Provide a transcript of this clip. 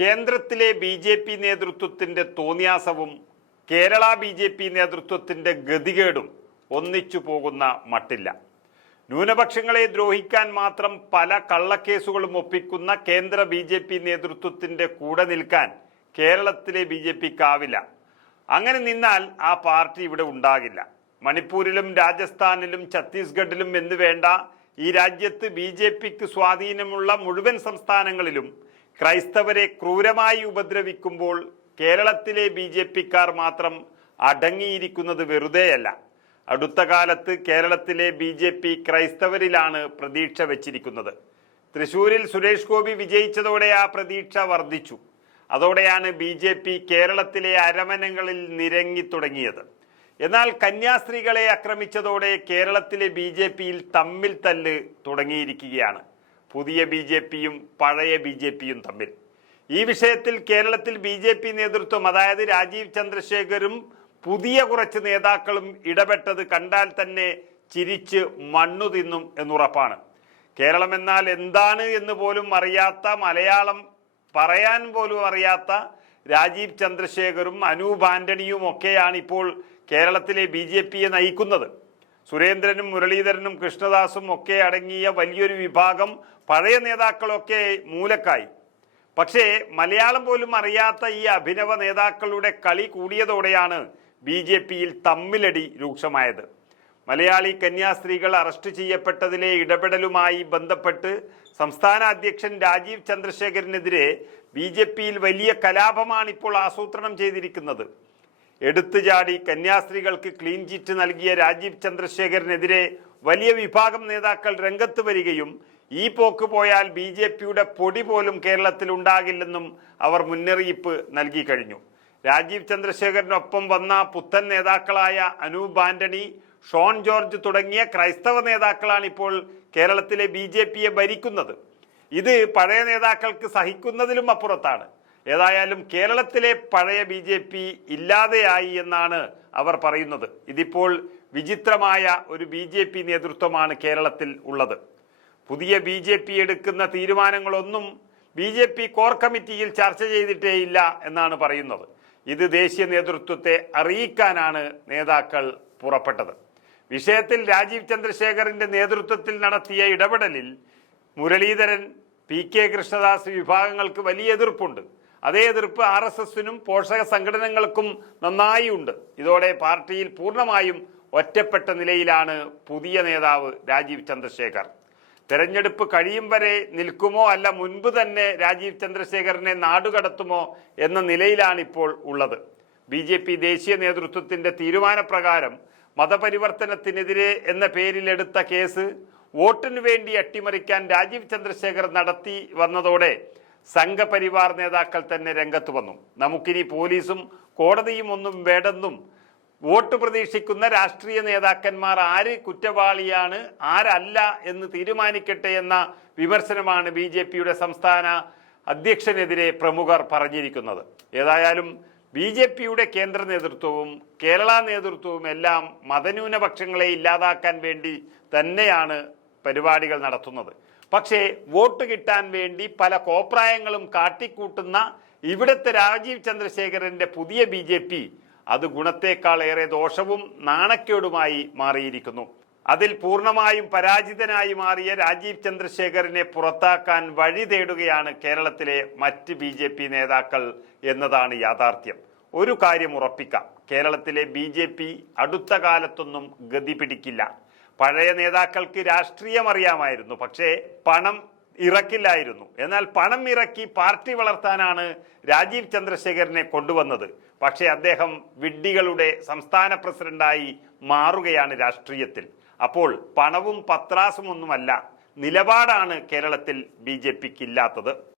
കേന്ദ്രത്തിലെ ബി.ജെ.പി. നേതൃത്വത്തിന്റെ തോന്നിയാസവും കേരള ബി.ജെ.പി. നേതൃത്വത്തിന്റെ ഗതികേടും ഒന്നിച്ചു പോകുന്ന മട്ടില്ല. ന്യൂനപക്ഷങ്ങളെ ദ്രോഹിക്കാൻ മാത്രം പല കള്ളക്കേസുകളും ഒപ്പിക്കുന്ന കേന്ദ്ര ബി.ജെ.പി. നേതൃത്വത്തിന്റെ കൂടെ നിൽക്കാൻ കേരളത്തിലെ ബി.ജെ.പിക്കാവില്ല. അങ്ങനെ നിന്നാൽ ആ പാർട്ടി ഇവിടെ ഉണ്ടാകില്ല. മണിപ്പൂരിലും രാജസ്ഥാനിലും ഛത്തീസ്ഗഡിലും എന്ന് വേണ്ട ഈ രാജ്യത്ത് ബി.ജെ.പിക്ക് സ്വാധീനമുള്ള മുഴുവൻ സംസ്ഥാനങ്ങളിലും ക്രൈസ്തവരെ ക്രൂരമായി ഉപദ്രവിക്കുമ്പോൾ കേരളത്തിലെ ബി.ജെ.പിക്കാർ മാത്രം അടങ്ങിയിരിക്കുന്നത് വെറുതെയല്ല. അടുത്ത കാലത്ത് കേരളത്തിലെ ബി.ജെ.പി. ക്രൈസ്തവരിലാണ് പ്രതീക്ഷ വെച്ചിരിക്കുന്നത്. തൃശൂരിൽ സുരേഷ് ഗോപി വിജയിച്ചതോടെ ആ പ്രതീക്ഷ വർദ്ധിച്ചു. അതോടെയാണ് ബി.ജെ.പി. കേരളത്തിലെ അരമനകളിൽ നിരങ്ങി തുടങ്ങിയത്. എന്നാൽ കന്യാസ്ത്രീകളെ ആക്രമിച്ചതോടെ കേരളത്തിലെ ബി.ജെ.പിയിൽ തമ്മിൽ തല്ല് തുടങ്ങിയിരിക്കുകയാണ്. പുതിയ ബി.ജെ.പിയും പഴയ ബി.ജെ.പിയും തമ്മിൽ. ഈ വിഷയത്തിൽ കേരളത്തിൽ ബി.ജെ.പി. നേതൃത്വം, അതായത് രാജീവ് ചന്ദ്രശേഖരും പുതിയ കുറച്ച് നേതാക്കളും ഇടപെട്ടത് കണ്ടാൽ തന്നെ ചിരിച്ച് മണ്ണു തിന്നും എന്നുറപ്പാണ്. കേരളം എന്നാൽ എന്താണ് എന്ന് പോലും അറിയാത്ത, മലയാളം പറയാൻ പോലും അറിയാത്ത രാജീവ് ചന്ദ്രശേഖരും അനൂപ് ആന്റണിയും ഒക്കെയാണ് ഇപ്പോൾ കേരളത്തിലെ ബി.ജെ.പിയെ നയിക്കുന്നത്. സുരേന്ദ്രനും മുരളീധരനും കൃഷ്ണദാസും ഒക്കെ അടങ്ങിയ വലിയൊരു വിഭാഗം പഴയ നേതാക്കളൊക്കെ മൂലക്കായി. പക്ഷേ മലയാളം പോലും അറിയാത്ത ഈ അഭിനവ നേതാക്കളുടെ കളി കൂടിയതോടെയാണ് ബി.ജെ.പിയിൽ തമ്മിലടി രൂക്ഷമായത്. മലയാളി കന്യാസ്ത്രീകൾ അറസ്റ്റ് ചെയ്യപ്പെട്ടതിലെ ഇടപെടലുമായി ബന്ധപ്പെട്ട് സംസ്ഥാന അധ്യക്ഷൻ രാജീവ് ചന്ദ്രശേഖരനെതിരെ ബി.ജെ.പിയിൽ വലിയ കലാപമാണ് ഇപ്പോൾ ആസൂത്രണം ചെയ്തിരിക്കുന്നത്. എടുത്തുചാടി കന്യാസ്ത്രീകൾക്ക് ക്ലീൻ ചിറ്റ് നൽകിയ രാജീവ് ചന്ദ്രശേഖരനെതിരെ വലിയ വിഭാഗം നേതാക്കൾ രംഗത്ത് വരികയും ഈ പോക്ക് പോയാൽ ബി.ജെ.പിയുടെ പൊടി പോലും കേരളത്തിൽ ഉണ്ടാകില്ലെന്നും അവർ മുന്നറിയിപ്പ് നൽകി കഴിഞ്ഞു. രാജീവ് ചന്ദ്രശേഖരനൊപ്പം വന്ന പുത്തൻ നേതാക്കളായ അനൂപ് ആന്റണി, ഷോൺ ജോർജ് തുടങ്ങിയ ക്രൈസ്തവ നേതാക്കളാണ് ഇപ്പോൾ കേരളത്തിലെ ബി.ജെ.പിയെ ഭരിക്കുന്നത്. ഇത് പഴയ നേതാക്കൾക്ക് സഹിക്കുന്നതിലും അപ്പുറത്താണ്. ഏതായാലും കേരളത്തിലെ പഴയ ബി.ജെ.പി. ഇല്ലാതെയായി എന്നാണ് അവർ പറയുന്നത്. ഇതിപ്പോൾ വിചിത്രമായ ഒരു ബി.ജെ.പി. നേതൃത്വമാണ് കേരളത്തിൽ ഉള്ളത്. പുതിയ ബി.ജെ.പി. എടുക്കുന്ന തീരുമാനങ്ങളൊന്നും ബി.ജെ.പി. കോർ കമ്മിറ്റിയിൽ ചർച്ച ചെയ്തിട്ടേയില്ല എന്നാണ് പറയുന്നത്. ഇത് ദേശീയ നേതൃത്വത്തെ അറിയിക്കാനാണ് നേതാക്കൾ പുറപ്പെട്ടത്. വിഷയത്തിൽ രാജീവ് ചന്ദ്രശേഖറിന്റെ നേതൃത്വത്തിൽ നടത്തിയ ഇടപെടലിൽ മുരളീധരൻ, പി.കെ. കൃഷ്ണദാസ് വിഭാഗങ്ങൾക്ക് വലിയ എതിർപ്പുണ്ട്. അതേ എതിർപ്പ് RSSനും പോഷക സംഘടനകൾക്കും നന്നായി ഉണ്ട്. ഇതോടെ പാർട്ടിയിൽ പൂർണ്ണമായും ഒറ്റപ്പെട്ട നിലയിലാണ് പുതിയ നേതാവ് രാജീവ് ചന്ദ്രശേഖർ. തെരഞ്ഞെടുപ്പ് കഴിയും വരെ നിൽക്കുമോ അല്ല മുൻപ് തന്നെ രാജീവ് ചന്ദ്രശേഖരനെ നാടുകടത്തുമോ എന്ന നിലയിലാണ് ഇപ്പോൾ ഉള്ളത്. ബി.ജെ.പി. ദേശീയ നേതൃത്വത്തിന്റെ തീരുമാനപ്രകാരം മതപരിവർത്തനത്തിനെതിരെ എന്ന പേരിലെടുത്ത കേസ് വോട്ടിനു വേണ്ടി അട്ടിമറിക്കാൻ രാജീവ് ചന്ദ്രശേഖർ നടത്തി വന്നതോടെ സംഘപരിവാർ നേതാക്കൾ തന്നെ രംഗത്ത് വന്നു. നമുക്കിനി പോലീസും കോടതിയും ഒന്നും വേണ്ടെന്നും വോട്ട് പ്രതീക്ഷിക്കുന്ന രാഷ്ട്രീയ നേതാക്കന്മാർ ആര് കുറ്റവാളിയാണ് ആരല്ല എന്ന് തീരുമാനിക്കട്ടെ എന്ന വിമർശനമാണ് ബി.ജെ.പിയുടെ സംസ്ഥാന അധ്യക്ഷനെതിരെ പ്രമുഖർ പറഞ്ഞിരിക്കുന്നത്. ഏതായാലും ബി.ജെ.പിയുടെ കേന്ദ്ര നേതൃത്വവും കേരള നേതൃത്വവും എല്ലാം മതന്യൂനപക്ഷങ്ങളെ ഇല്ലാതാക്കാൻ വേണ്ടി തന്നെയാണ് പരിപാടികൾ നടത്തുന്നത്. പക്ഷേ വോട്ട് കിട്ടാൻ വേണ്ടി പല കോപ്രായങ്ങളും കാട്ടിക്കൂട്ടുന്ന ഇവിടുത്തെ രാജീവ് ചന്ദ്രശേഖരന്റെ പുതിയ ബി.ജെ.പി. അത് ഗുണത്തേക്കാൾ ഏറെ ദോഷവും നാണക്കേടുമായി മാറിയിരിക്കുന്നു. അതിൽ പൂർണ്ണമായും പരാജിതനായി മാറിയ രാജീവ് ചന്ദ്രശേഖരനെ പുറത്താക്കാൻ വഴി തേടുകയാണ് കേരളത്തിലെ മറ്റ് ബി.ജെ.പി. നേതാക്കൾ എന്നതാണ് യാഥാർത്ഥ്യം. ഒരു കാര്യം ഉറപ്പിക്കാം, കേരളത്തിലെ ബി.ജെ.പി. അടുത്ത കാലത്തൊന്നും ഗതി പിടിക്കില്ല. പഴയ നേതാക്കൾക്ക് രാഷ്ട്രീയം അറിയാമായിരുന്നു, പക്ഷേ പണം ഇറക്കില്ലായിരുന്നു. എന്നാൽ പണം ഇറക്കി പാർട്ടി വളർത്താനാണ് രാജീവ് ചന്ദ്രശേഖരനെ കൊണ്ടുവന്നത്. പക്ഷേ അദ്ദേഹം വിഡ്ഢികളുടെ സംസ്ഥാന പ്രസിഡന്റായി മാറുകയാണ് രാഷ്ട്രീയത്തിൽ. അപ്പോൾ പണവും പത്രാസും ഒന്നുമല്ല, നിലപാടാണ് കേരളത്തിൽ ബി.ജെ.പിക്ക് ഇല്ലാത്തത്.